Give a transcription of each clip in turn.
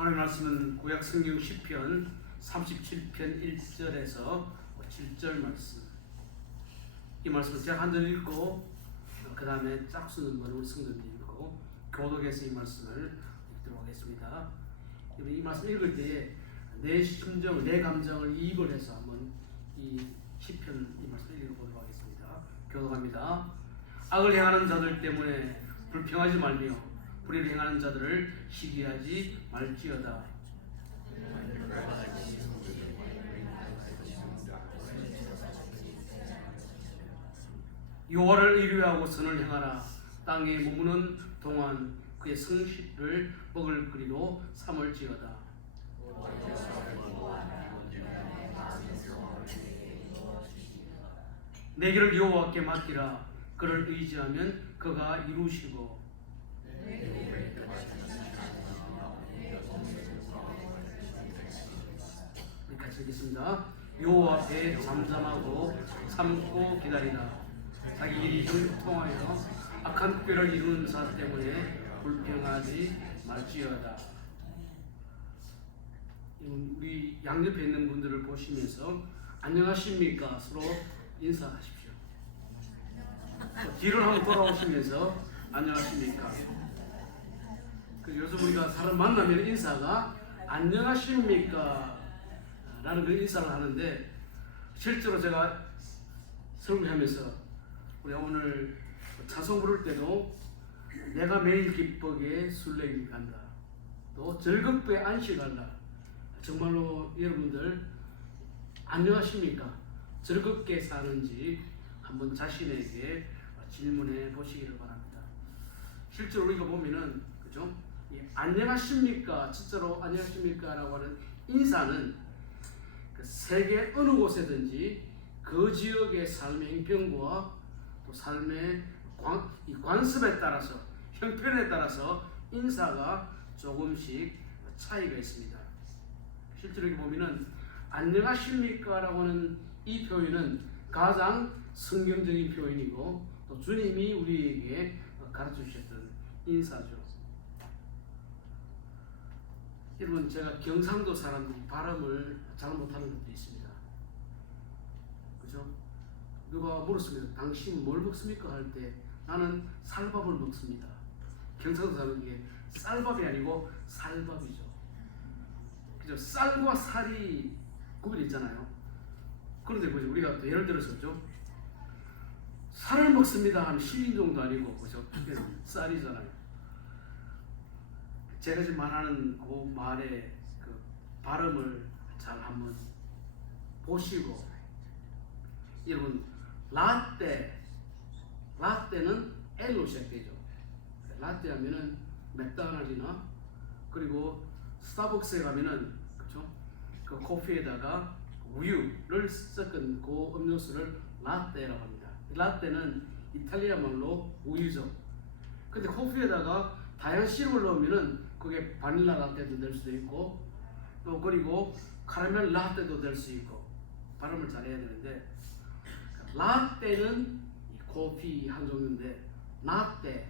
하나님 말씀은 구약 성경 시편 37편 1절에서 7절 말씀. 이 말씀을 제가 한 절 읽고 그 다음에 짝수는 번호 성도님 읽고 교독해서 이 말씀을 읽도록 하겠습니다. 이 말씀 읽을 때에 내 심정, 내 감정을 이입을 해서 한번 이 시편 이 말씀 읽어보도록 하겠습니다. 교독합니다. 악을 행하는 자들 때문에 불평하지 말며 불의를 행하는 자들을 시기하지 말지어다. 여호와를 의뢰하고 선을 행하라. 땅에 머무는 동안 그의 성실을 먹을 거리로 삼을지어다. 내 길을 여호와께 맡기라. 그를 의지하면 그가 이루시고 같이 읽겠습니다. 여호와 앞에 잠잠하고 참고 기다리라. 자기 일이 형통하여 악한 꾀를 이루는 자 때문에 불평하지 말지어다. 우리 양옆에 있는 분들을 보시면서 안녕하십니까 서로 인사하십시오. 뒤를 한번 돌아오시면서 안녕하십니까. 요즘 우리가 사람 만나면 인사가 안녕하십니까 라는 그 인사를 하는데, 실제로 제가 설교하면서 우리가 오늘 찬송 부를 때도 내가 매일 기쁘게 술래길 간다, 또 즐겁게 안식한다. 정말로 여러분들 안녕하십니까? 즐겁게 사는지 한번 자신에게 질문해 보시기를 바랍니다. 실제로 우리가 보면은 그죠? 안녕하십니까? 진짜로 안녕하십니까? 라고 하는 인사는 그 세계 어느 곳에든지 그 지역의 삶의 형편과 또 삶의 관습에 따라서, 형편에 따라서 인사가 조금씩 차이가 있습니다. 실제로 이렇게 보면은 안녕하십니까? 라고 하는 이 표현은 가장 성경적인 표현이고 또 주님이 우리에게 가르쳐 주셨던 인사죠. 여러분, 제가 경상도 사람들이 발음을 잘 못하는 것도 있습니다. 그죠? 누가 물었으면 당신 뭘 먹습니까? 할 때 나는 쌀밥을 먹습니다. 경상도 사람들이 쌀밥이 아니고 살밥이죠. 그죠? 쌀과 살이 구분이 있잖아요. 그런데 보죠, 우리가 또 예를 들어서죠, 살을 먹습니다 하면 식인종도 아니고 그죠? 쌀이잖아요. 제가 지금 말하는 그 말의 그 발음을 잘 한번 보시고, 여러분 라떼는 L로 시작되죠. 라떼 하면은 맥도날드나 그리고 스타벅스에 가면은 그렇죠? 그 커피에다가 우유를 섞은 그 음료수를 라떼라고 합니다. 라떼는 이탈리아 말로 우유죠. 근데 커피에다가 다양한 시럽을 넣으면은 그게 바닐라 라떼도 될 수도 있고 또 그리고 카라멜 라떼도 될 수 있고, 발음을 잘해야 되는데, 라떼는 커피 한 종류인데 라떼,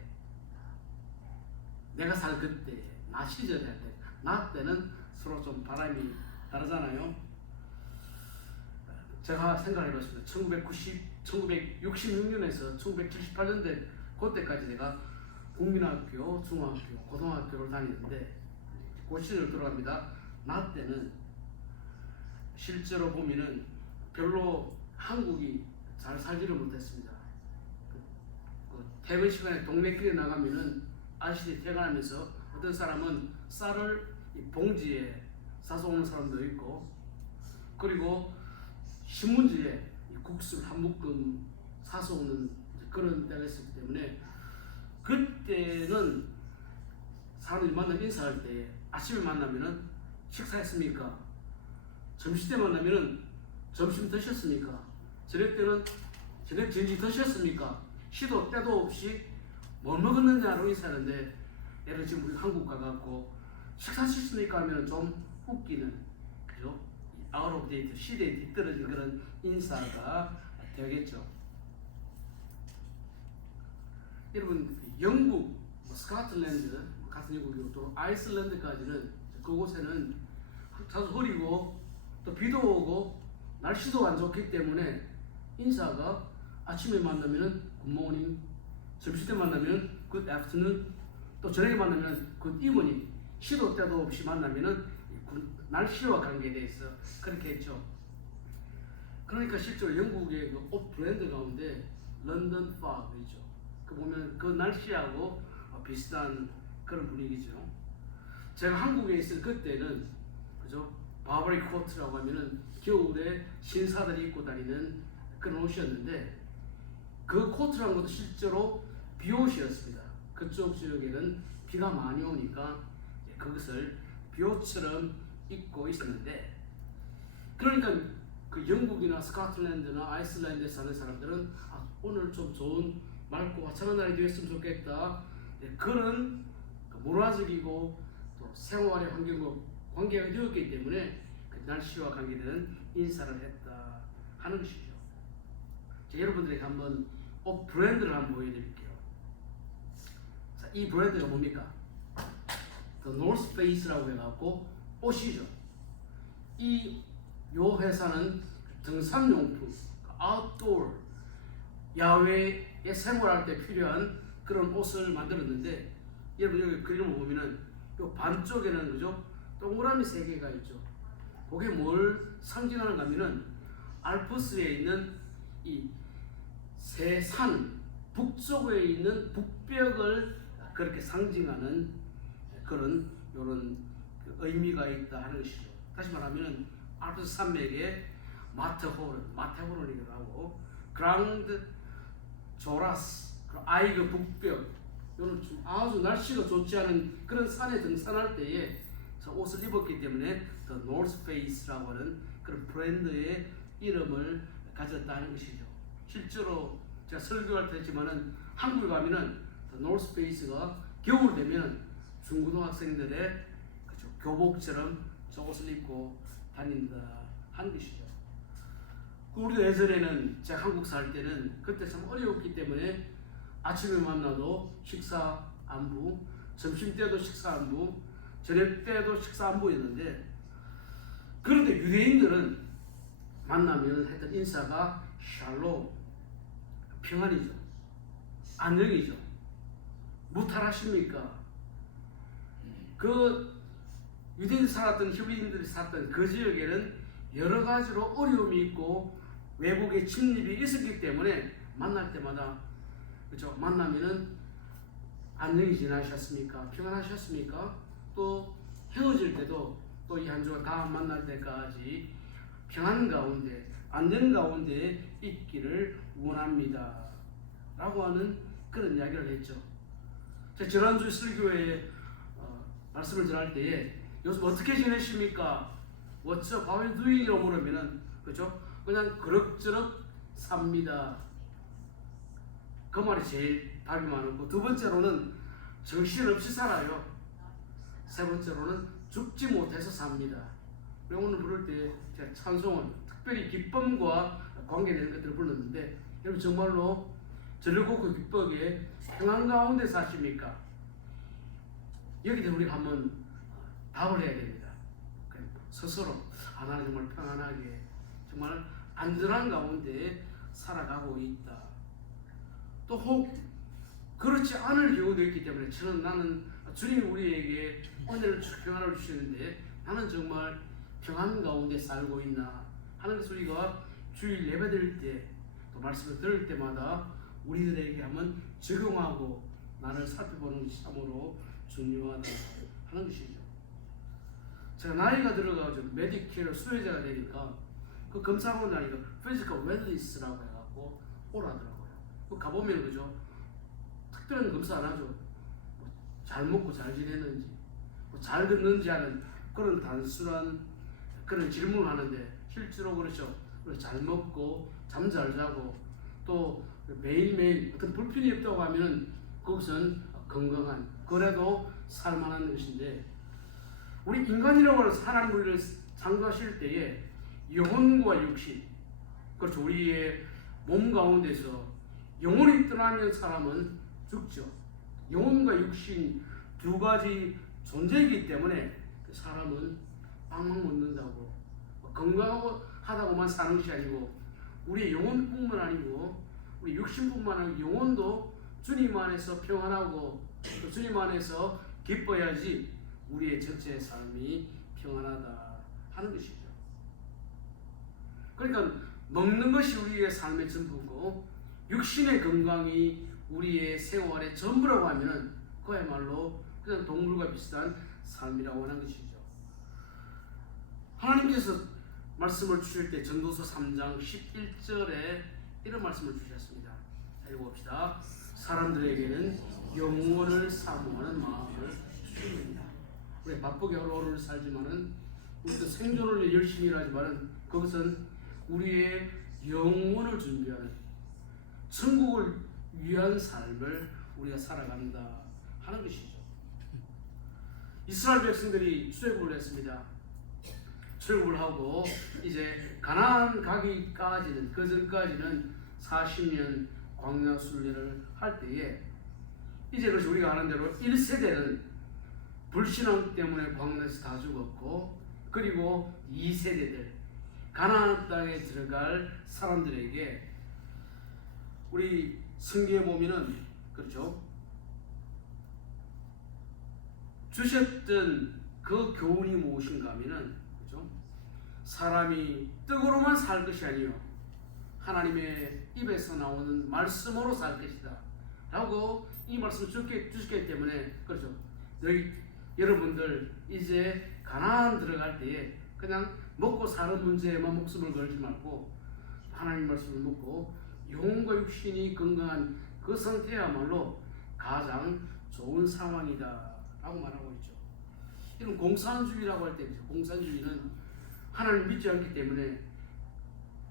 내가 살 그때 나 시절에 할 때 라떼는 서로 좀 발음이 다르잖아요. 제가 생각해봤습니다. 1966년에서 1978년대 그때까지 제가 국민학교, 중학교, 고등학교를 다니는데 그 시절을 들어갑니다. 나 때는 실제로 보면은 별로 한국이 잘 살지를 못했습니다. 퇴근 시간에 동네길에 나가면은 아저씨들이 퇴근하면서 어떤 사람은 쌀을 봉지에 싸서 오는 사람도 있고, 그리고 신문지에 국수를 한 묶음 사서 오는 그런 때가 있었기 때문에, 그때는 사람들이 만나면 인사할 때 아침에 만나면은 식사했습니까? 점심 때 만나면은 점심 드셨습니까? 저녁 때는 저녁 전지 드셨습니까? 시도 때도 없이 뭘 먹었느냐로 인사하는데, 예를 지금 우리 한국 가갖고 식사하셨습니까? 하면 좀 웃기는, 그죠? 아웃 오브 데이트, 시대에 뒤떨어진 그런 인사가 되겠죠. 여러분, 영국, 스코틀랜드 같은 영국이고 또 아이슬란드까지는 그곳에는 자주 흐리고 또 비도 오고 날씨도 안 좋기 때문에 인사가 아침에 만나면은 굿모닝, 점심때 만나면 굿 애프터눈, 또 저녁에 만나면 굿 이브닝, 시도 때도 없이 만나면은 날씨와 관계돼서 그렇게 했죠. 그러니까 실제로 영국의 그 옷 브랜드 가운데 런던 파그 있죠. 그 보면 그 날씨하고 비슷한 그런 분위기죠. 제가 한국에 있을 그때는 그죠, 바버리 코트라고 하면은 겨울에 신사들이 입고 다니는 그런 옷이었는데 그 코트라는 것도 실제로 비옷이었습니다. 그쪽 지역에는 비가 많이 오니까 그것을 비옷처럼 입고 있었는데, 그러니까 그 영국이나 스코틀랜드나 아이슬란드에 사는 사람들은 오늘 좀 좋은 맑고 화창한 날이 되었으면 좋겠다, 그런 문화적이고 또 생활의 환경과 관계가 되었기 때문에 그 날씨와 관계되는 인사를 했다 하는 것이죠. 여러분들에게 한번 옷 브랜드를 한번 보여드릴게요. 자, 이 브랜드가 뭡니까? The North Face라고 해갖고 옷이죠. 요 회사는 등산용품, 아웃도어, 야외에 생활할 때 필요한 그런 옷을 만들었는데, 여러분 여기 그림을 보면은 요 반쪽에는 그죠, 동그라미 3개가 있죠. 그게 뭘 상징하는가 하면은 알프스에 있는 이 세 산 북쪽에 있는 북벽을 그렇게 상징하는 그런 요런 의미가 있다 하는 것이죠. 다시 말하면 알프스 산맥의 마테호른이기도 하고 그랑드 조라스, 아이그 북벽, 요런 좀 아주 날씨가 좋지 않은 그런 산에 등산할 때에 옷을 입었기 때문에 The North Face라고 하는 그런 브랜드의 이름을 가졌다는 것이죠. 실제로 제가 설교할 때 했지만은 한국에 가면은 The North Face가 겨울 되면 중고등학생들의 그쵸, 교복처럼 저 옷을 입고 다닌다 하는 것이죠. 우리도 예전에는 제가 한국 살 때는 그때 참 어려웠기 때문에 아침에 만나도 식사 안부, 점심 때도 식사 안부, 저녁 때도 식사 안부였는데, 그런데 유대인들은 만나면 했던 인사가 샬롬, 평안이죠. 안녕이죠. 무탈하십니까? 그 유대인 살았던 히브리인들이 살았던 그 지역에는 여러 가지로 어려움이 있고 외국의 침입이 있었기 때문에 만날 때마다 그렇죠, 만나면은 안녕히 지나셨습니까? 평안하셨습니까? 또 헤어질 때도 또 이 한 주가 다음 만날 때까지 평안 가운데 안전 가운데 있기를 원합니다 라고 하는 그런 이야기를 했죠. 제가 지난주 설교에 말씀을 전할 때에 요즘 어떻게 지내십니까? What's up? How are you doing? 이라고 물으면은 그죠? 그냥 그럭저럭 삽니다. 그 말이 제일 답이 많고, 두 번째로는 정신없이 살아요. 세 번째로는 죽지 못해서 삽니다. 오늘 부를 때 제가 찬송은 특별히 기쁨과 관계되는 것들을 불렀는데, 여러분 정말로 저녁고 그 기쁨에 평안 가운데 사십니까? 여기서 우리가 한번 답을 해야 됩니다. 스스로 나는 정말 평안하게 정말 안전한 가운데 살아가고 있다. 또 혹 그렇지 않을 경우도 있기 때문에 나는 주님이 우리에게 은혜를 평안을 주시는데 나는 정말 평안 가운데 살고 있나 하는 것을 우리가 주일 예배드릴 때 또 말씀을 들을 때마다 우리들에게 한번 적용하고 나를 살펴보는 것이 참으로 중요하다 하는 것이죠. 제가 나이가 들어가지고 메디케어 수혜자가 되니까 그 검사하고 나니까 피지컬 웰리스라고 해갖고 오라더라고요. 그 가보면 그죠, 특별한 검사 안 하죠. 잘 먹고 잘 지냈는지, 잘 듣는지 하는 그런 단순한 그런 질문을 하는데 실제로 그렇죠. 잘 먹고 잠 잘 자고 또 매일매일 어떤 불편이 없다고 하면 그것은 건강한, 그래도 살만한 것인데, 우리 인간이라고 하는 사람 우리를 창조하실 때에 영혼과 육신, 그렇죠, 우리의 몸 가운데서 영혼이 떠나면 사람은 죽죠. 영혼과 육신 두 가지 존재이기 때문에 사람은 빵만 먹는다고 건강하고 하다고만 사는 것이 아니고 우리의 영혼뿐만 아니고 우리 육신뿐만 아니고 영혼도 주님 안에서 평안하고 또 주님 안에서 기뻐야지 우리의 전체 삶이 평안하다 하는 것이죠. 그러니까 먹는 것이 우리의 삶의 전부고 육신의 건강이 우리의 생활의 전부라고 하면은 그야말로 그냥 동물과 비슷한 삶이라고 하는 것이죠. 하나님께서 말씀을 주실 때 전도서 3장 11절에 이런 말씀을 주셨습니다. 자, 읽어봅시다. 사람들에게는 영원을 사모하는 마음을 주십니다. 우리 바쁘게 하루하루를 살지만은 우리도 생존을 위해 열심히 일하지만은 그것은 우리의 영혼을 준비하는 천국을 위한 삶을 우리가 살아간다 하는 것이죠. 이스라엘 백성들이 출애굽을 했습니다. 출애굽을 하고 이제 가나안 가기까지는 그 전까지는 40년 광야 순례를 할 때에 이제 그것이 우리가 아는 대로 1세대는 불신앙 때문에 광야에서 다 죽었고 그리고 2세대들 가나안 땅에 들어갈 사람들에게 우리 성경에 보면은 그렇죠 주셨던 그 교훈이 무엇인가 하면은 그렇죠? 사람이 떡으로만 살 것이 아니요 하나님의 입에서 나오는 말씀으로 살 것이다 라고 이 말씀을 주셨기 때문에 그렇죠. 여러분들 이제 가나안 들어갈 때에 그냥 먹고 사는 문제에만 목숨을 걸지 말고 하나님 말씀을 묻고 영혼과 육신이 건강한 그 상태야말로 가장 좋은 상황이다 라고 말하고 있죠. 이런 공산주의라고 할 때 공산주의는 하나님 믿지 않기 때문에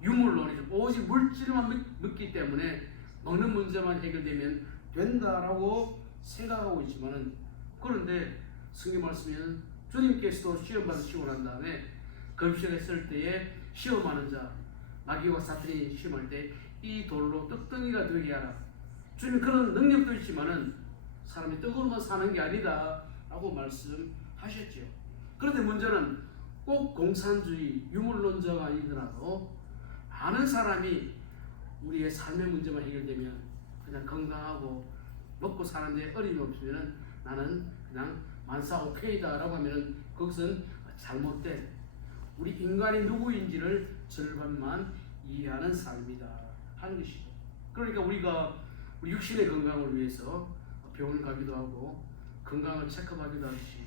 유물론이죠. 오직 물질만 믿기 때문에 먹는 문제만 해결되면 된다라고 생각하고 있지만은 그런데 성경 말씀에는 주님께서도 시험 받으시고 난 다음에 금식했을 때에 시험하는 자 마귀와 사탄이 시험할 때 이 돌로 떡덩이가 되게 하라. 주님 그런 능력도 있지만은 사람이 떡으로만 사는 게 아니다 라고 말씀하셨죠. 그런데 문제는 꼭 공산주의 유물론자가 아니더라도 많은 사람이 우리의 삶의 문제만 해결되면 그냥 건강하고 먹고 사는데 어려움이 없으면 나는 그냥 만사 오케이다 라고 하면 그것은 잘못된 우리 인간이 누구인지를 절반만 이해하는 삶이다 하는 것이죠. 그러니까 우리가 우리 육신의 건강을 위해서 병원 가기도 하고 건강을 체크하기도 하듯이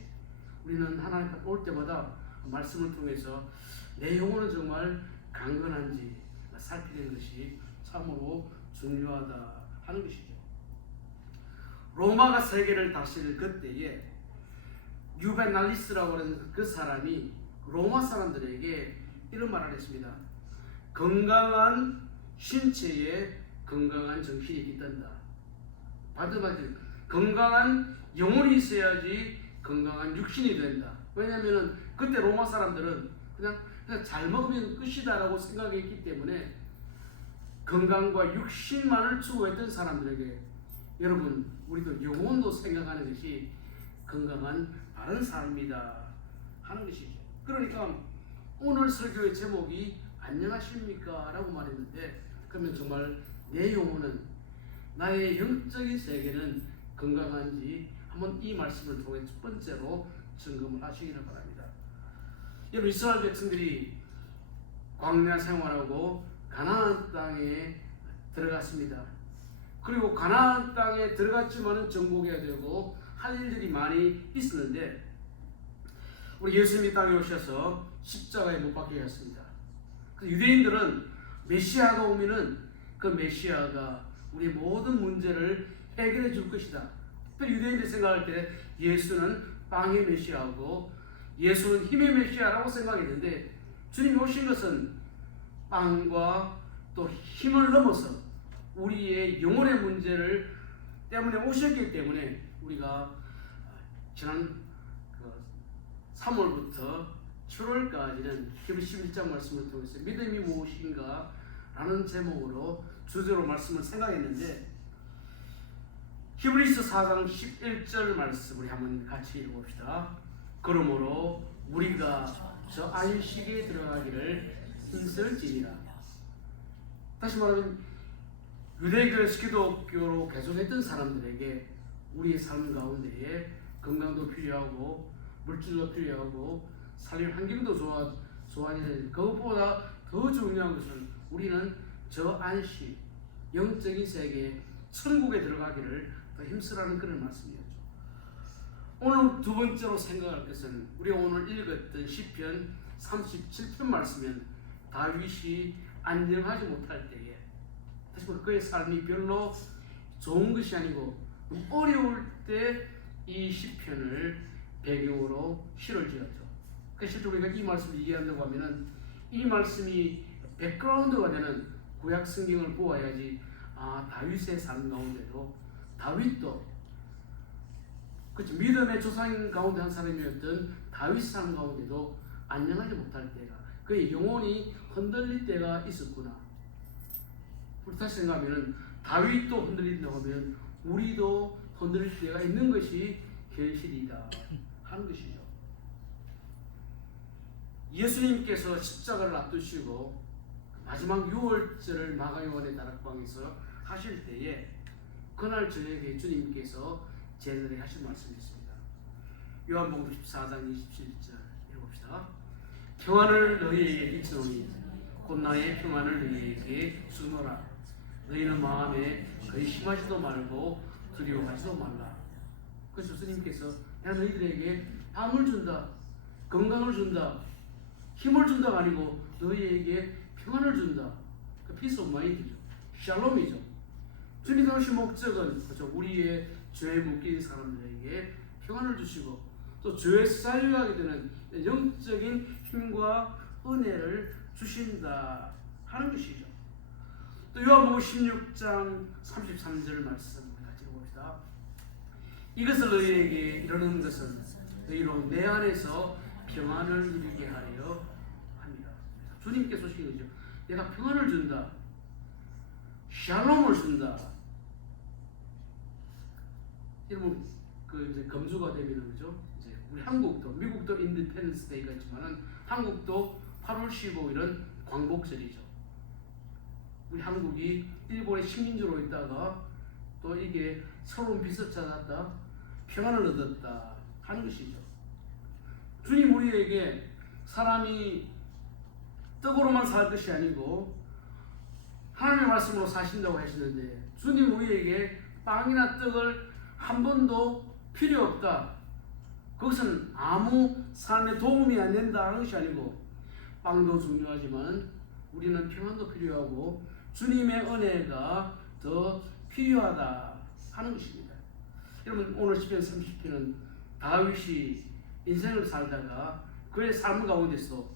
우리는 하나님 앞에 올 때마다 말씀을 통해서 내 영혼은 정말 강건한지 살피는 것이 참으로 중요하다 하는 것이죠. 로마가 세계를 다스릴 그때에 유베날리스라고 하는 그 사람이 로마 사람들에게 이런 말을 했습니다. 건강한 신체에 건강한 정신이 깃든다. 반대말로 건강한 영혼이 있어야지 건강한 육신이 된다. 왜냐하면 그때 로마 사람들은 그냥 잘 먹으면 끝이다라고 생각했기 때문에 건강과 육신만을 추구했던 사람들에게 여러분 우리도 영혼도 생각하는 것이 건강한 바른 삶이다 하는 것이죠. 그러니까 오늘 설교의 제목이 안녕하십니까 라고 말했는데 그러면 정말 내 영혼은 나의 영적인 세계는 건강한지 한번 이 말씀을 통해 첫 번째로 점검을 하시기를 바랍니다. 여러분 이스라엘 백성들이 광야 생활하고 가나안 땅에 들어갔습니다. 그리고 가나안 땅에 들어갔지만은 정복해야 되고 할 일들이 많이 있었는데 우리 예수님이 땅에 오셔서 십자가에 못 박히게 하셨습니다. 유대인들은 메시아가 오면은 그 메시아가 우리 모든 문제를 해결해 줄 것이다. 또 유대인들이 생각할 때 예수는 빵의 메시아고 예수는 힘의 메시아라고 생각했는데 주님이 오신 것은 빵과 또 힘을 넘어서 우리의 영혼의 문제를 때문에 오셨기 때문에 우리가 지난 3월부터 7월까지는 히브리서 11장 말씀을 통해서 믿음이 무엇인가 라는 제목으로 주제로 말씀을 생각했는데 히브리서 4장 11절 말씀 우리 한번 같이 읽어봅시다. 그러므로 우리가 저 안식에 들어가기를 힘쓸지니라. 다시 말하면 유대교에서 기독교로 개종했던 사람들에게 우리의 삶 가운데에 건강도 필요하고 물질도 필요하고 살림 환경도 좋아져야 되는데, 그것보다 더 중요한 것은 우리는 저 안식, 영적인 세계, 천국에 들어가기를 더 힘쓰라는 그런 말씀이었죠. 오늘 두 번째로 생각할 것은 우리가 오늘 읽었던 시편 37편 말씀은 다윗이 안정하지 못할 때에, 다시 말해 그의 삶이 별로 좋은 것이 아니고 어려울 때 이 시편을 배경으로 시를 지었죠. 그래서 실제 우리가 이 말씀을 이해한다고 하면은 이 말씀이 백그라운드가 되는 구약 성경을 보아야지, 다윗의 삶 가운데도, 다윗도 그렇죠, 믿음의 조상 가운데 한 사람이었던 다윗 삶 가운데도 안녕하지 못할 때가, 그의 영혼이 흔들릴 때가 있었구나. 우리 다시 생각하면 다윗도 흔들린다고 하면 우리도 흔들릴 때가 있는 것이 현실이다 하는 것이죠. 예수님께서 십자가를 앞두시고 마지막 유월절을 마가요한의 다락방에서 하실 때에 그날 저녁에 주님께서 제자들에게 하신 말씀이 있습니다. 요한복음 14장 27절 읽어봅시다. 평안을 너희에게 비추노니 곧 나의 평안을 너희에게 주노라. 너희는 마음에 근심하지도 말고 두려워하지도 말라. 그래서 주님께서 내가 너희들에게 방을 준다, 건강을 준다, 힘을 준다가 아니고 너희에게 평안을 준다. 그 피스 오브 마인드죠. 샬롬이죠. 주님이 오신 목적은 그렇죠, 우리의 죄에 묶인 사람들에게 평안을 주시고 또 죄에서 자유하게 되는 영적인 힘과 은혜를 주신다 하는 것이죠. 또 요한복음 16장 33절 말씀 우리 같이 읽어봅시다. 이것을 너희에게 이르는 것은 너희로 내 안에서 평안을 누리게 하려 합니다. 주님께서 오신 거죠. 내가 평안을 준다, 샬롬을 준다. 여러분 그 이제 금주가 되면 그죠? 이제 우리 한국도, 미국도 인디펜던스 데이가 있지만은 한국도 8월 15일은 광복절이죠. 우리 한국이 일본의 식민지로 있다가 또 이게 새로운 빛을 찾았다, 평안을 얻었다 하는 것이죠. 주님 우리에게 사람이 떡으로만 살 것이 아니고 하나님의 말씀으로 사신다고 하시는데, 주님 우리에게 빵이나 떡을 한 번도 필요 없다, 그것은 아무 삶에 도움이 안 된다 하는 것이 아니고, 빵도 중요하지만 우리는 평안도 필요하고 주님의 은혜가 더 필요하다 하는 것입니다. 여러분 오늘 시편 30편은 다윗이 인생을 살다가 그의 삶 가운데서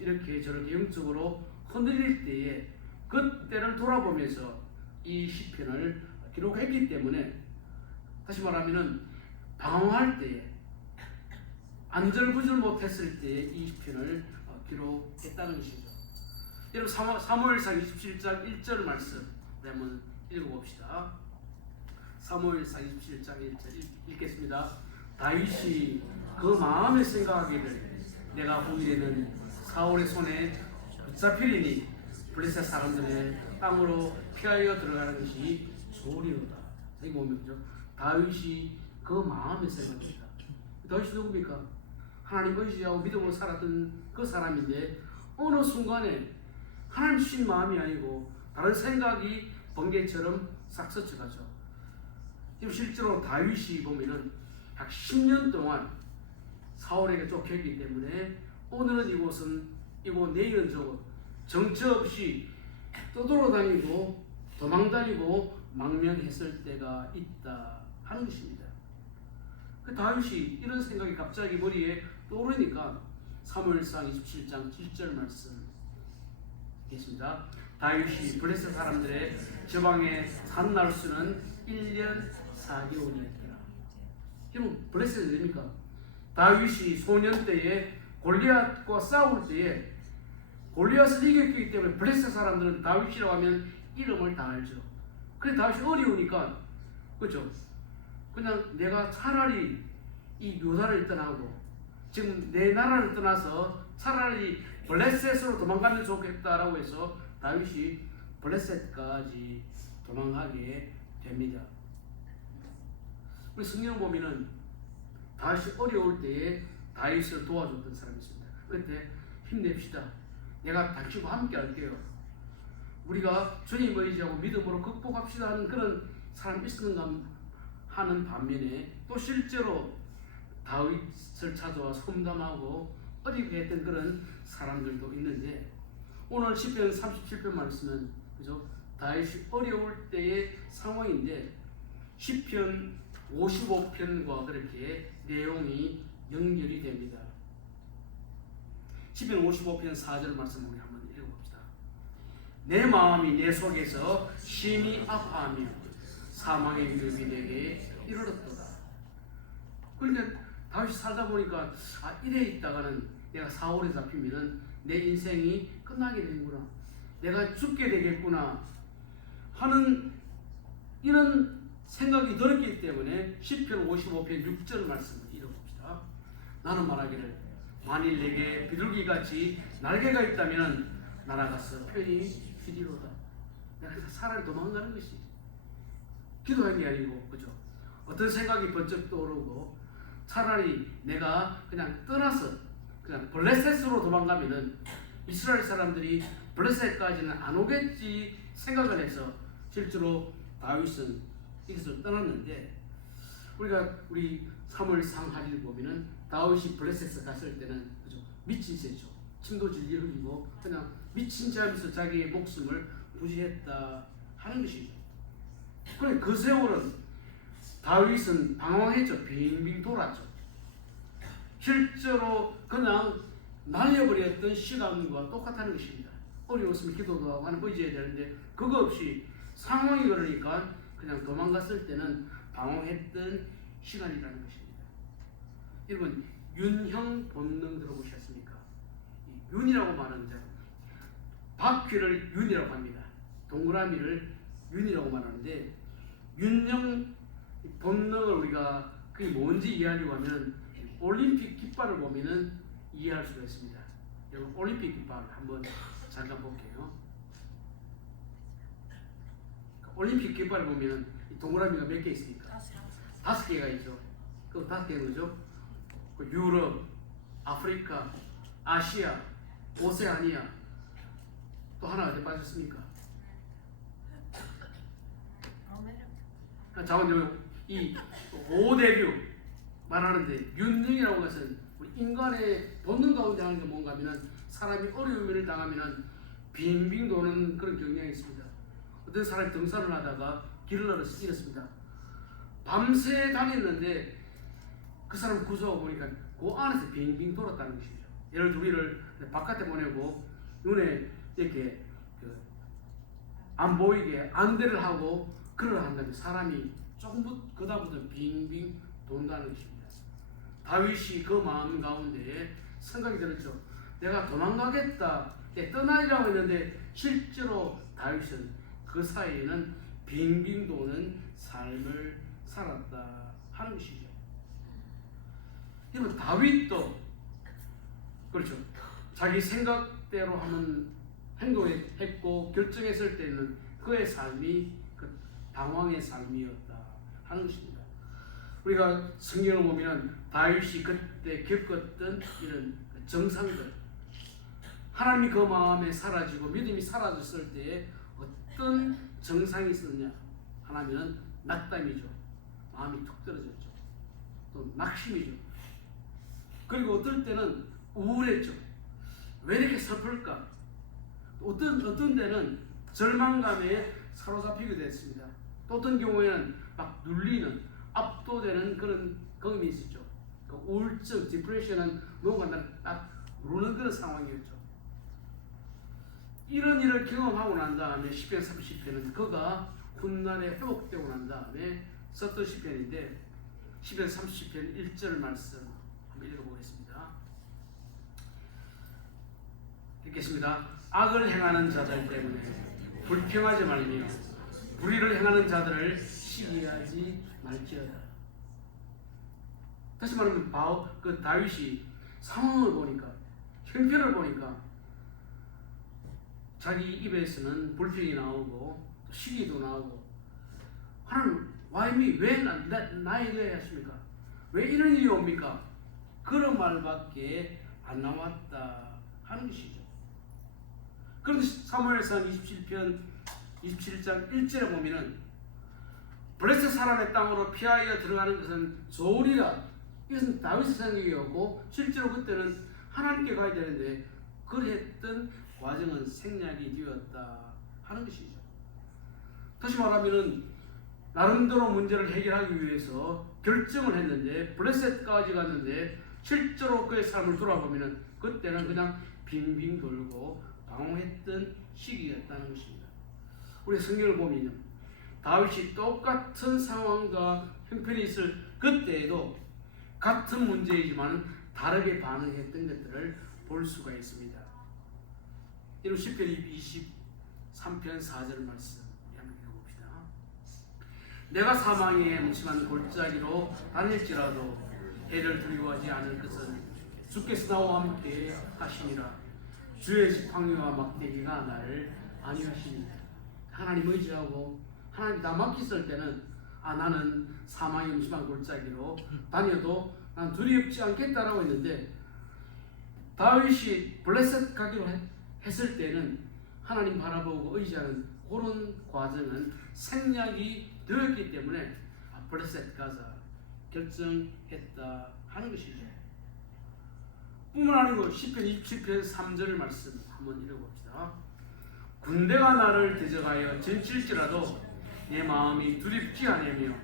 이렇게 저렇게 영적으로 흔들릴 때에 그때를 돌아보면서 이 시편을 기록했기 때문에, 다시 말하면 방황할 때에, 안절부절 못했을 때에 이 시편을 기록했다는 것이죠. 여러분 사무엘상 27장 1절 말씀 한번 읽어봅시다. 사무엘상 27장 1절 읽겠습니다. 다윗이 그 마음에 생각하기를 내가 후일에는 사울의 손에 붙잡히리니 블레셋 사람들의 땅으로 피하여 들어가는 것이 좋으리로다. 여기 보면요, 다윗이 그 마음에 생각합니다. 다윗이 누굽니까? 하나님 의지하고 믿음으로 살았던 그 사람인데 어느 순간에 하나님 주신 마음이 아니고 다른 생각이 번개처럼 싹 스쳐가죠. 지금 실제로 다윗이 보면은 약 10년 동안 사울에게 쫓겼기 때문에 오늘은 이곳 내일은 저곳 정처 없이 떠돌아다니고 도망다니고 망명했을 때가 있다 하는 것입니다. 그 다윗이 이런 생각이 갑자기 머리에 떠오르니까 사무엘상 27장 7절 말씀 있습니다. 다윗이 블레셋 사람들의 저방에 산 날수는 1년 4개월이었더라. 여러분 블레셋이 됩니까? 다윗이 소년 때에 골리앗과 싸울 때에 골리앗을 이겼기 때문에 블레셋 사람들은 다윗이라고 하면 이름을 다 알죠. 그래서 다윗이 어려우니까 그렇죠, 그냥 내가 차라리 이 요단을 떠나고 지금 내 나라를 떠나서 차라리 블레셋으로 도망가면 좋겠다라고 해서 다윗이 블레셋까지 도망가게 됩니다. 우리 성경을 보면은 다윗이 어려울 때에 다윗을 도와줬던 사람이 있습니다. 그때 힘냅시다. 내가 당신과 함께 할게요. 우리가 주님 의지하고 믿음으로 극복합시다 하는 그런 사람이 있었는가 하는 반면에 또 실제로 다윗을 찾아와 섬담하고 어리게 했던 그런 사람들도 있는데 오늘 시편 37편 말씀은 그죠? 다윗이 어려울 때의 상황인데 시편 55편과 그렇게 내용이 연결이 됩니다. 시편 55편 4절 말씀 우리 한번 읽어봅시다. 내 마음이 내 속에서 심히 아파하며 사망의 위협이 내게 이르렀도다. 그러니까 다윗이 살다 보니까 이래 있다가는 내가 사울에 잡히면은 내 인생이 끝나게 되는구나, 내가 죽게 되겠구나 하는 이런 생각이 들었기 때문에 시편 55편 6절 말씀을 읽어봅시다. 나는 말하기를 만일 내게 비둘기같이 날개가 있다면 날아가서 편히 쉬리로다. 내가 차라리 도망가는 것이 기도한 게 아니고, 그죠? 어떤 생각이 번쩍 떠오르고 차라리 내가 그냥 떠나서 그냥 블레셋으로 도망가면은 이스라엘 사람들이 블레셋까지는 안 오겠지 생각을 해서 실제로 다윗은 이것을 떠났는데, 우리 사무엘상 하기를 보면은 다윗이 블레셋에 갔을 때는 그죠? 미친 새죠. 침도 질질 흘리고 그냥 미친 자 하면서 자기의 목숨을 부지했다 하는 것이죠. 그래 그 세월은 다윗은 방황했죠. 빙빙 돌았죠. 실제로 그냥 날려버렸던 시간과 똑같다는 것입니다. 어려웠으면 기도도 하고 하는 의지해야 되는데 그거 없이 상황이 그러니까 그냥 도망갔을 때는 방황했던 시간이라는 것입니다. 여러분 윤형 본능 들어보셨습니까? 윤이라고 말하는 자, 바퀴를 윤이라고 합니다. 동그라미를 윤이라고 말하는데 윤형 본능을 우리가 그게 뭔지 이해하려고 하면 올림픽 깃발을 보면은 이해할 수가 있습니다. 여러분 올림픽 깃발 한번 잠깐 볼게요. 올림픽 깃발을 보면은 동그라미가 몇 개 있습니까? 5개가 있죠. 그 5개는 뭐죠? 유럽, 아프리카, 아시아, 오세아니아, 또 하나 어디 빠졌습니까? 자원 이 5대류 말하는데 윤능이라고 하는 것은 우리 인간의 본능 가운데 하는 게 뭔가 하면은 사람이 어려움을 당하면은 빙빙 도는 그런 경향이 있습니다. 어떤 사람이 등산을 하다가 길을 잃었습니다. 밤새 다녔는데 그 사람 구조하고 보니까 그 안에서 빙빙 돌았다는 것이죠. 예를 들어 우리를 바깥에 보내고 눈에 이렇게 안 보이게 안대를 하고 그러려 한다면 사람이 조금 그다음부터 빙빙 돈다는 것입니다. 다윗이 그 마음 가운데 생각이 들었죠. 내가 도망가겠다, 떠나려고 했는데 실제로 다윗은 그 사이에는 빙빙 도는 삶을 살았다 하는 것이죠. 여러분 다윗도 그렇죠. 자기 생각대로 하는 행동했고 결정했을 때는 그의 삶이 그 방황의 삶이었다 하는 것입니다. 우리가 성경을 보면 다윗이 그때 겪었던 이런 정상들, 하나님이 그 마음에 사라지고 믿음이 사라졌을 때에 어떤 정상이 있었느냐 하나님은 낙담이죠. 마음이 툭 떨어졌죠. 또 낙심이죠. 그리고 어떨 때는 우울했죠. 왜 이렇게 슬플까? 어떤 데는 절망감에 사로잡히게 됐습니다. 또 어떤 경우에는 막 눌리는, 압도되는 그런 경험이 있었죠. 그 우울증, 디프레션은 뭔가 딱 누르는 그런 상황이었죠. 이런 일을 경험하고 난 다음에 시편 30편은 그가 훗날에 회복되고 난 다음에 썼던 시편인데 시편 30편 1절 말씀 한번 읽어보겠습니다. 읽겠습니다. 악을 행하는 자들 때문에 불평하지 말며 불의를 행하는 자들을 시기하지 말지어다. 다시 말하면 다윗이 상황을 보니까, 형편을 보니까 자기 입에서는 불평이 나오고 시기도 나오고, 하나님 와이미 왜 나에게 하십니까? 왜 이런 일이 옵니까? 그런 말밖에 안 나왔다 하는 것이죠. 그런데 사무엘상 27편 27장 1절에 보면은 블레셋 사람의 땅으로 피하여 들어가는 것은 좋으리라. 이것은 다윗의 생각이었고 실제로 그때는 하나님께 가야 되는데 그랬던 과정은 생략이 되었다 하는 것이죠. 다시 말하면은 나름대로 문제를 해결하기 위해서 결정을 했는데 블레셋까지 갔는데 실제로 그의 삶을 돌아보면은 그때는 그냥 빙빙 돌고 방황했던 시기였다는 것입니다. 우리 성경을 보면 다윗이 똑같은 상황과 형편이 있을 그때에도 같은 문제이지만 다르게 반응했던 것들을 볼 수가 있습니다. 이런 시편 23편 4절 말씀 한번 읽어봅시다. 내가 사망의 음침한 골짜기로 다닐지라도 해를 두려워하지 않을 것은 주께서 나와 함께 하시니라. 주의 지팡이와 막대기가 나를 안위하시니. 하나님 의지하고 하나님 나 맡겼을 때는 나는 사망의 음침한 골짜기로 다녀도 난 두렵지 않겠다라고 했는데 다윗이 블레셋 가기로 했을 때는 하나님 바라보고 의지하는 그런 과정은 생략이 되었기 때문에 블레셋 가자 결정했다 하는 것이죠. 뿐만 아니고 시편 27편 3절 말씀 한번 읽어봅시다. 군대가 나를 대적하여 전칠지라도 내 마음이 두렵지 않으며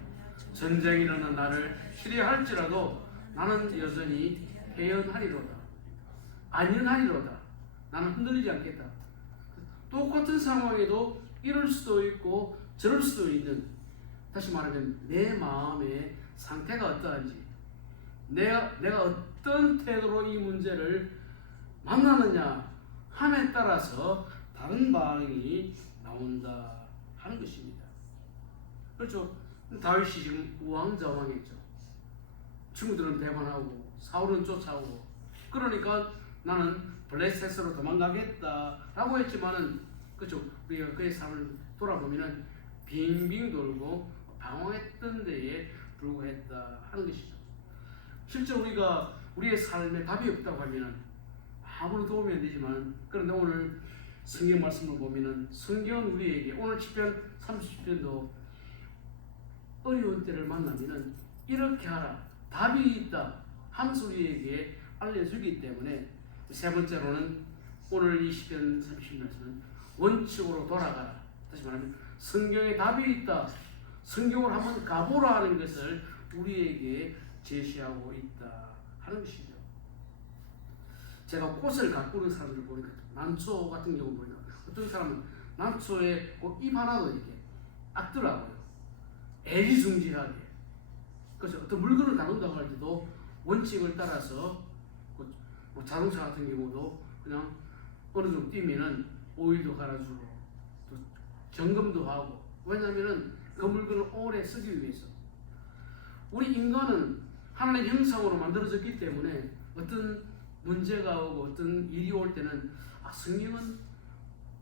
전쟁이 일어나 나를 치려할지라도 나는 여전히 해연하리로다. 안연하리로다. 나는 흔들리지 않겠다. 똑같은 상황에도 이럴 수도 있고 저럴 수도 있는, 다시 말하면 내 마음의 상태가 어떠한지, 내가 어떤 태도로 이 문제를 만나느냐 함에 따라서 다른 반응이 나온다 하는 것입니다. 그렇죠. 다윗이 지금 우왕좌왕했죠. 친구들은 배반하고 사울은 쫓아오고, 그러니까 나는 블레셋으로 도망가겠다라고 했지만은, 그렇죠. 우리가 그의 삶을 돌아보면은 빙빙 돌고 방황했던 데에 불구했다 하는 것이죠. 실제 우리가 우리의 삶에 답이 없다고 하면은 아무런 도움이 안 되지만, 그런데 오늘 성경 말씀을 보면은 성경은 우리에게 오늘 시편 30편도 어려운 때를 만나면은 이렇게 하라, 답이 있다 하면서 우리에게 알려주기 때문에, 세 번째로는 오늘 이 시편 30편은 원칙으로 돌아가라. 다시 말하면 성경에 답이 있다, 성경을 한번 가보라 하는 것을 우리에게 제시하고 있다 하는 것이죠. 제가 꽃을 가꾸는 사람들 보니까, 난초 같은 경우 보니까 어떤 사람은 난초에 잎 하나도 이렇게 닦더라고요. 애지중지하게. 그래서 어떤 물건을 다룬다고 할 때도 원칙을 따라서, 뭐 자동차 같은 경우도 그냥 어느 정도 뛰면은 오일도 갈아주고 또 점검도 하고, 왜냐하면은 그 물건을 오래 쓰기 위해서. 우리 인간은 하나님의 형상으로 만들어졌기 때문에 어떤 문제가 오고 어떤 일이 올 때는 성경은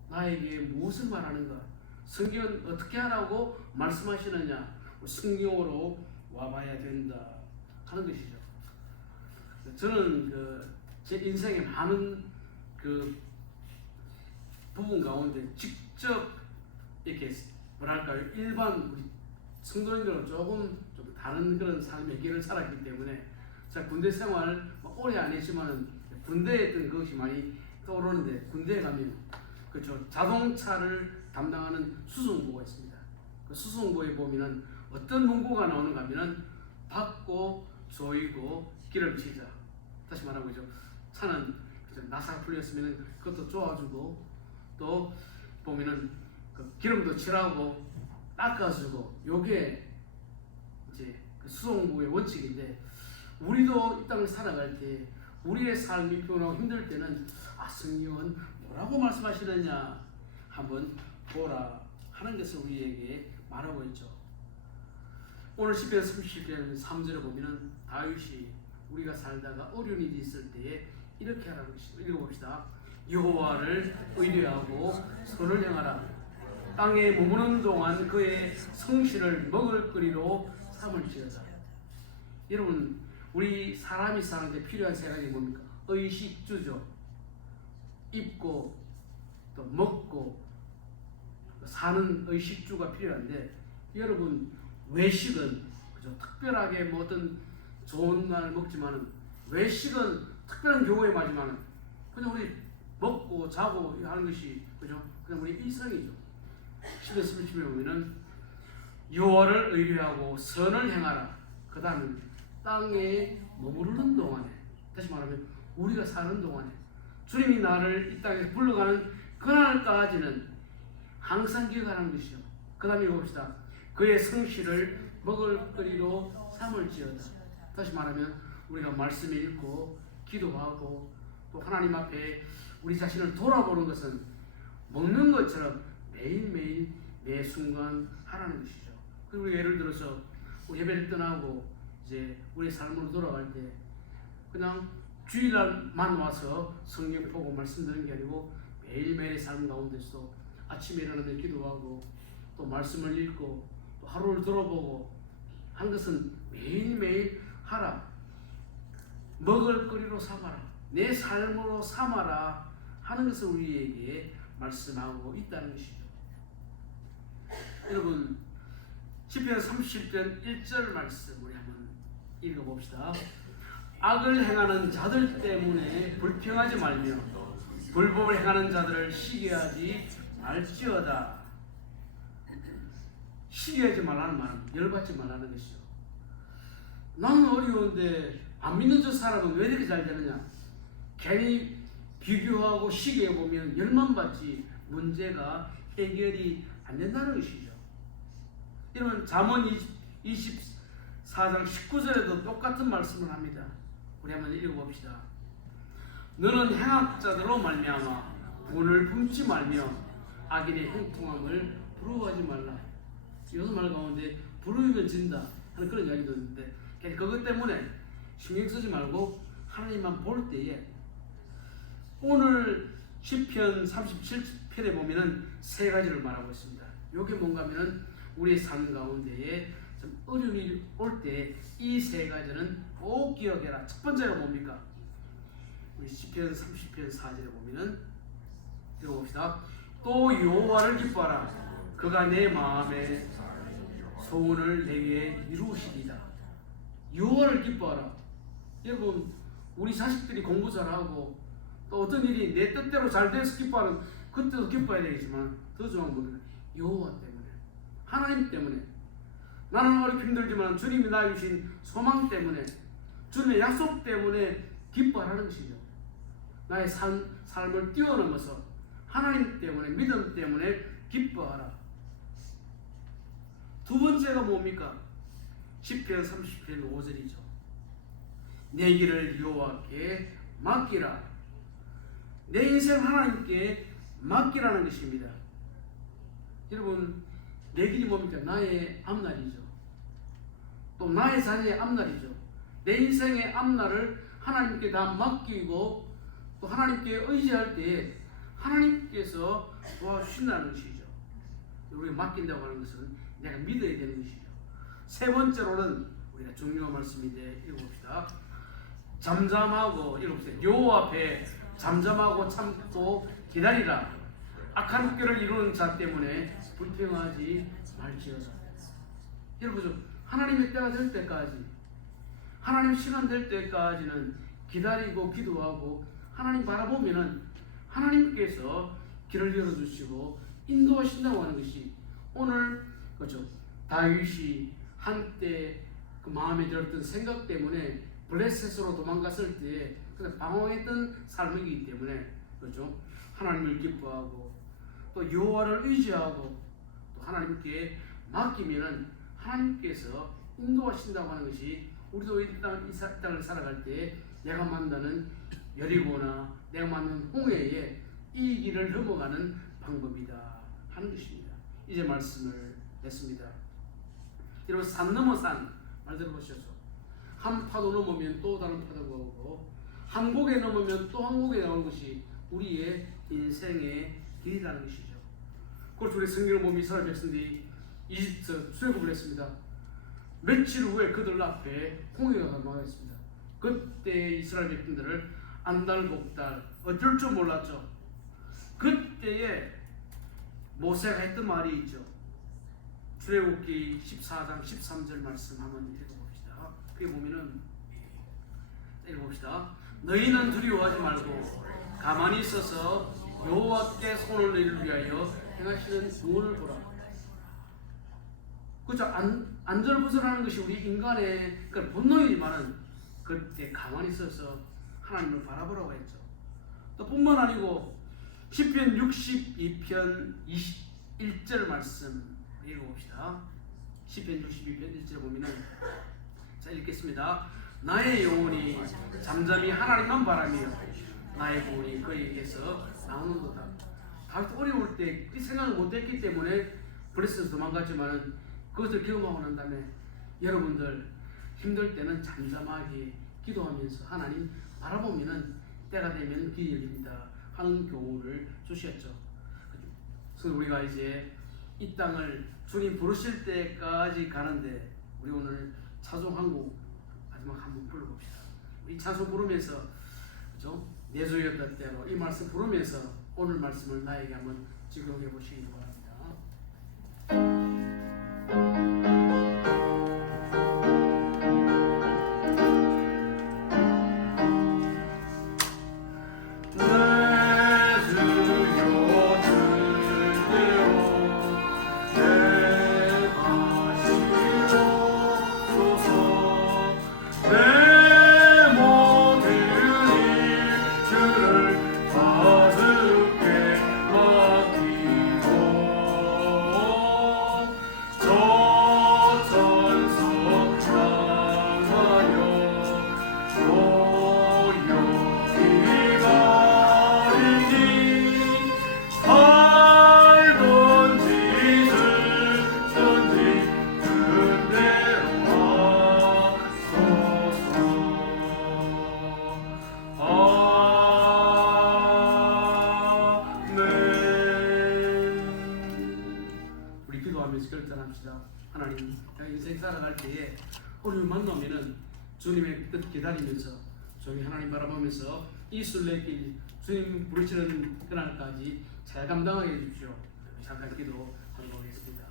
나에게 무엇을 말하는가, 성경은 어떻게 하라고 말씀하시느냐, 성경으로 와봐야 된다 하는 것이죠. 저는 제 인생의 많은 부분 가운데 직접 이렇게 뭐랄까요, 일반 우리 성도님들은 조금 좀 다른 그런 삶의 길을 살았기 때문에, 제가 군대 생활 오래 안 했지만은 군대에 있던 그것이 많이 떠오르는데, 군대에 가면 그렇죠, 자동차를 담당하는 수송부가 있습니다. 그 수송부에 보면은 어떤 문구가 나오는가 하면은 닦고 조이고 기름치자. 다시 말하고 있죠. 차는 나사가 풀렸으면 그것도 쪼아주고, 또 보면은 그 기름도 칠하고 닦아주고, 요게 이제 그 수송부의 원칙인데, 우리도 이 땅을 살아갈 때 우리의 삶이 피곤하고 힘들 때는 성경은 뭐라고 말씀하시느냐 한번 보라 하는 것을 우리에게 말하고 있죠. 오늘 시편 30편 3절에 보면은 다윗이 우리가 살다가 어려운 일이 있을 때에 이렇게 하라는 것이죠. 읽어봅시다. 여호와를 의뢰하고 선을 행하라. 땅에 머무는 동안 그의 성실을 먹을거리로 삼을지어다. 여러분, 우리 사람이 사는데 필요한 세 가지 뭡니까? 의식주죠. 입고 또 먹고 사는 의식주가 필요한데, 여러분 외식은 그죠? 특별하게 뭐 어떤 좋은 날 먹지만은, 외식은 특별한 경우에 마지막은 그냥 우리 먹고 자고 하는 것이 그죠? 그냥 우리 일상이죠. 10절 11절에 보면은 여호와를 의뢰하고 선을 행하라. 그 다음에 땅에 머무르는 동안에, 다시 말하면 우리가 사는 동안에, 주님이 나를 이 땅에서 불러가는 그날까지는 항상 기억하라는 것이죠. 그 다음에 읽어봅시다. 그의 성실을 먹을거리로 삼을지어다. 다시 말하면 우리가 말씀을 읽고 기도하고 또 하나님 앞에 우리 자신을 돌아보는 것은 먹는 것처럼 매일매일 매 순간 하라는 것이죠. 그리고 예를 들어서 예배를 떠나고 이제 우리 삶으로 돌아갈 때 그냥 주일날만 와서 성경 보고 말씀 듣는 게 아니고 매일매일의 삶 가운데서 아침에 일어나면 기도하고 또 말씀을 읽고 또 하루를 들어보고 한 것은 매일매일 하라. 먹을거리로 삼아라. 내 삶으로 삼아라 하는 것을 우리에게 말씀하고 있다는 것이죠. 여러분, 시편 30편 1절 말씀 우리 한번 읽어봅시다. 악을 행하는 자들 때문에 불평하지 말며 불법을 행하는 자들을 시기하지 말지어다. 시기하지 말라는 말은 열받지 말라는 것이죠. 나는 어려운데 안 믿는 저 사람은 왜 이렇게 잘 되느냐? 괜히 비교하고 시기해보면 열만받지 문제가 해결이 안 된다는 것이죠. 이러면 잠언 24장 19절에도 똑같은 말씀을 합니다. 우리 한번 읽어봅시다. 너는 행악자들로 말미암아 분을 품지 말며 악인의 행통함을 부러워하지 말라. 이런 말 가운데 부르면 진다 하는 그런 이야기도 있는데, 그것 때문에 신경 쓰지 말고 하나님만 볼 때에, 오늘 시편 37편에 보면은 세 가지를 말하고 있습니다. 이게 뭔가 하면은 우리의 삶 가운데에 좀 어려움이 올 때 이 세 가지는 꼭 기억해라. 첫 번째가 뭡니까? 우리 시편 30편 4절에 보면은 읽어봅시다. 또 여호와를 기뻐하라. 그가 내 마음에 소원을 내게 이루시리다. 여호와를 기뻐하라. 여러분, 우리 자식들이 공부 잘하고 또 어떤 일이 내 뜻대로 잘 돼서 기뻐하는, 그때도 기뻐해야 되겠지만 더 좋은 것은 여호와 때문에, 하나님 때문에, 나는 어렵게 힘들지만 주님이 나에게 주신 소망 때문에, 주님의 약속 때문에 기뻐하라는 것이죠. 나의 삶을 뛰어넘어서 하나님 때문에, 믿음 때문에 기뻐하라. 두 번째가 뭡니까? 시편 30편 5절이죠. 내 길을 여호와께 맡기라. 내 인생 하나님께 맡기라는 것입니다. 여러분, 내 길이 뭡니까? 나의 앞날이죠. 또 나의 자녀의 앞날이죠. 내 인생의 앞날을 하나님께 다 맡기고 또 하나님께 의지할 때 하나님께서 도와주신다는 것이죠. 우리가 맡긴다고 하는 것은 내가 믿어야 되는 것이죠. 세 번째로는 우리가 중요한 말씀인데 읽어봅시다. 잠잠하고, 읽어보세요. 여호와 앞에 잠잠하고 참고 기다리라. 악한 꾀를 이루는 자 때문에 불평하지 말지어다. 여러분, 하나님의 때가 될 때까지, 하나님 시간 될 때까지는 기다리고 기도하고 하나님 바라보면은 하나님께서 길을 열어주시고 인도하신다고 하는 것이, 오늘 그렇죠, 다윗이 한때 그 마음에 들었던 생각 때문에 블레셋으로 도망갔을 때 방황했던 삶이기 때문에, 그렇죠, 하나님을 기뻐하고 또 여호와를 의지하고 또 하나님께 맡기면은 하나님께서 인도하신다고 하는 것이, 우리도 이 땅을 살아갈 때 내가 만나는 여리고나 내가 만나는 홍해에 이 길을 넘어가는 방법이다 하는 것입니다. 이제 말씀을 냈습니다. 여러분, 산 넘어 산 말 들어보셨죠? 한 파도 넘으면 또 다른 파도가 오고 한 곡에 넘으면 또 한 곡에 나오는 것이 우리의 인생의 길이라는 것이죠. 그래서 우리 성경을 보면 이스라엘 백성들이 이집트 출애굽을 했습니다. 며칠 후에 그들 앞에 홍해가 건너갔습니다. 그때 이스라엘 백성들을 안달복달 어쩔 줄 몰랐죠. 그때에 모세가 했던 말이 있죠. 출애굽기 14장 13절 말씀 한번 읽어봅시다. 그게 보면은 읽어봅시다. 너희는 두려워하지 말고 가만히 있어서 여호와께 손을 너희를 위하여 행하시는 구원을 보라. 그렇죠. 안절부절하는 것이 우리 인간의 본능이지만은 그때 가만히 있어서 하나님을 바라보라고 했죠. 또 뿐만 아니고 시편 62편 21절 말씀 읽어봅시다. 시편 62편 1절 보면은 자 읽겠습니다. 나의 영혼이 잠잠히 하나님만 바라며 나의 구원이 그에게서 나오는도다. 다윗 어려울 때 이 생각을 못했기 때문에 블레셋에서 도망갔지만은 그것을 경험하고 난 다음에 여러분들 힘들 때는 잠잠하게 기도하면서 하나님 바라보면은 때가 되면 길이 열립니다 하는 교훈을 주셨죠. 그래서 우리가 이제 이 땅을 주님 부르실 때까지 가는데 우리 오늘 찬송 한 곡 마지막 한번 불러봅시다. 이 찬송 부르면서 그죠? 내주였던 때로 이 말씀 부르면서 오늘 말씀을 나에게 한번 적용해 보시기 바랍니다. 결단합시다. 하나님, 인생 살아갈 때에 오늘 만나면은 주님의 뜻 기다리면서 저희 하나님 바라보면서 이 순례길 주님 부르시는 그날까지 잘 감당하게 해주십시오. 잠깐 기도하도록 하겠습니다.